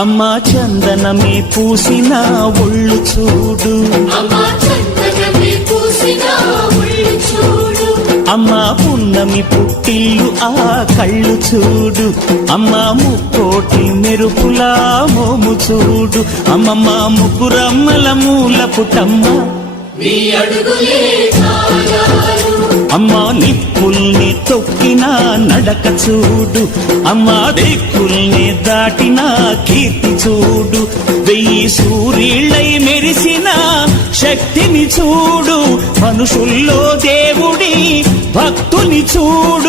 అమ్మా చందనమే పూసిన ఒళ్ళు చూడు, అమ్మా పున్నమి పుట్టిల్లు ఆ కళ్ళు చూడు, అమ్మా ముక్కోటి మెరుపులా మోము చూడు, అమ్మమ్మ ముగ్గురమ్మల మూల పుటమ్మ అమ్మా నిప్పుల్ని తొక్కిన నడక చూడు, అమ్మా దిక్కుల్ని దాటిన కీర్తి చూడు, 1000 సూర్యుళ్ళై మెరిసిన శక్తిని చూడు, మనుషుల్లో దేవుడి భక్తుని చూడు.